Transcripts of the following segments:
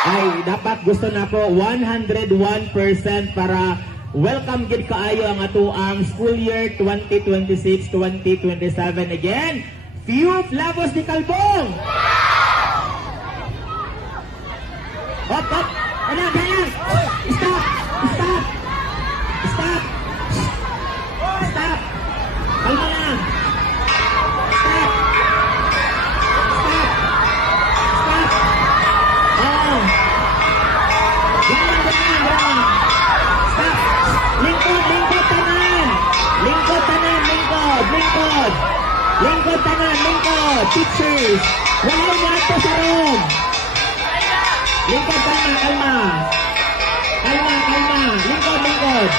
ay dapat gusto na ko 101% para welcome gid kaayo ang atuang school year 2026-2027. Again, few Flavos de Calbong! Hop, hop! Ayan, ayan! Stop! Stop! Stop! Stop! Kalma lang! Stop! Stop! Stop! Oh! Ganyan, ganyan, ganyan! Stop! Lingkod, lingkod, tanan! Lingkod, tanan, lingkod, lingkod! Lingkod, tanan, lingkod! Teachers! Wala niya ito sa room! Lingkod, kalma, kalma! Kalma, kalma! Lingkod, lingkod!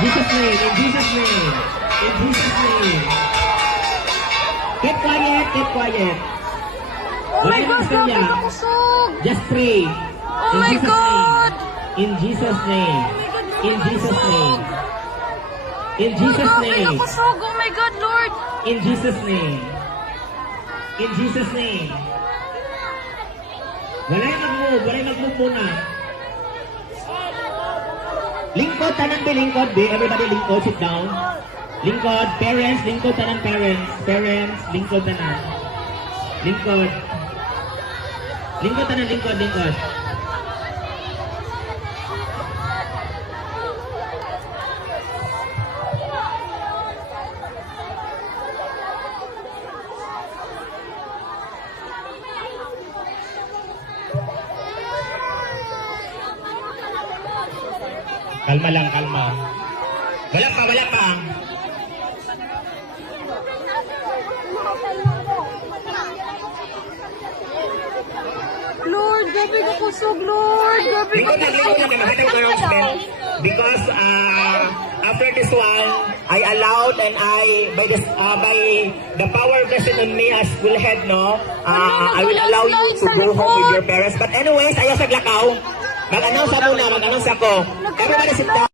Jesus name, in Jesus name! In Jesus name! Keep quiet, keep quiet! Oh my God, grabe ka kusog! Just pray! Oh my God! In Jesus name! In Jesus name! In Oh, Jesus grabe ka name! kusog! Oh my God, Lord! In Jesus name! In Jesus name! Walay mag-move muna. Lingkod, tanan be, lingkod be. Everybody lingkod, sit down. Lingkod, parents, lingkod, tanan parents. Parents, lingkod, tanan. Lingkod. Lingkod, tanan, lingkod, lingkod. Kalma lang, kalma. Wala pa, wala pa. Lord, grabe ka kusog, Lord! Grabe ka Lingkod lang, magandang announcement. Because after this one, I allowed and by the power vested on me as school head, no, I will allow you to go home with your parents. But anyways, ayaw sa glakaw. Mag-announce ako na, mag-announce ako. Everybody sit down.